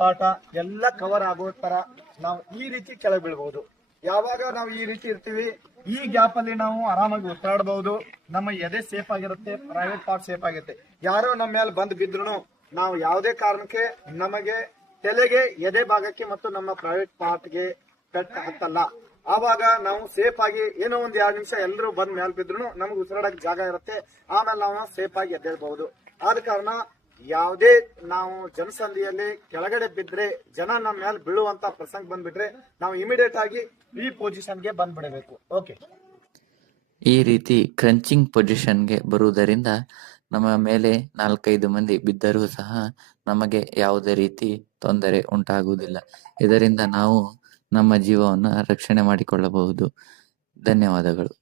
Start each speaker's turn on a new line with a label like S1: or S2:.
S1: ಪಾಠ ಎಲ್ಲ ಕವರ್ ಆಗೋ ತರ ನಾವು ಈ ರೀತಿ ಕೆಳಗೆ ಬೀಳ್ಬಹುದು ಯಾವಾಗ ನಾವು ಈ ರೀತಿ ಇರ್ತೀವಿ ಈ ಗ್ಯಾಪ್ ಅಲ್ಲಿ ನಾವು ಆರಾಮಾಗಿ ಒತ್ತಾಡಬಹುದು ನಮ್ಮ ಎದೆ ಸೇಫ್ ಆಗಿರುತ್ತೆ ಪ್ರೈವೇಟ್ ಪಾರ್ಟ್ ಸೇಫ್ ಆಗಿರುತ್ತೆ ಯಾರೋ ನಮ್ಮ ಮೇಲೆ ಬಂದ್ ಬಿದ್ರು ನಾವು ಯಾವುದೇ ಕಾರಣಕ್ಕೆ ನಮಗೆ ತಲೆಗೆ ಎದೆ ಭಾಗಕ್ಕೆ ಮತ್ತು ನಮ್ಮ ಪ್ರೈವೇಟ್ ಪಾರ್ಟ್ಗೆ ಪೆಟ್ ಹತ್ತಲ್ಲ ಆವಾಗ ನಾವು ಸೇಫ್ ಆಗಿ ಏನೋ ಒಂದ್ ಎರಡು ನಿಮಿಷ ಎಲ್ಲರೂ ಬಂದ್ ಮೇಲೆ ಬಿದ್ರು ನಮ್ಗೆ ಉಸಿರಾಡಕ್ ಜಾಗ ಇರುತ್ತೆ ಆಮೇಲೆ ನಾವು ಸೇಫ್ ಆಗಿ ಎದ್ದೇಳ್ಬಹುದು ಆದ ಕಾರಣ ಯಾವುದೇ ನಾವು ಜನಸಂಧಿಯಲ್ಲಿ ಕೆಳಗಡೆ ಬಿದ್ರೆ ಜನ ನಮ್ಮ ಮೇಲೆ ಬೀಳುವಂತ ಪ್ರಸಂಗ ಬಂದ್ಬಿಟ್ರೆ ನಾವು ಇಮಿಡಿಯೇಟ್ ಆಗಿ ಈ ಪೊಸಿಷನ್ಗೆ ಬಂದ್ಬಿಡಬೇಕು ಓಕೆ
S2: ಈ ರೀತಿ ಕ್ರಂಚಿಂಗ್ ಗೆ ಬರುವುದರಿಂದ ನಮ್ಮ ಮೇಲೆ ನಾಲ್ಕೈದು ಮಂದಿ ಬಿದ್ದರೂ ಸಹ ನಮಗೆ ಯಾವುದೇ ರೀತಿ ತೊಂದರೆ ಉಂಟಾಗುವುದಿಲ್ಲ ಇದರಿಂದ ನಾವು ನಮ್ಮ ಜೀವವನ್ನು ರಕ್ಷಣೆ ಮಾಡಿಕೊಳ್ಳಬಹುದು ಧನ್ಯವಾದಗಳು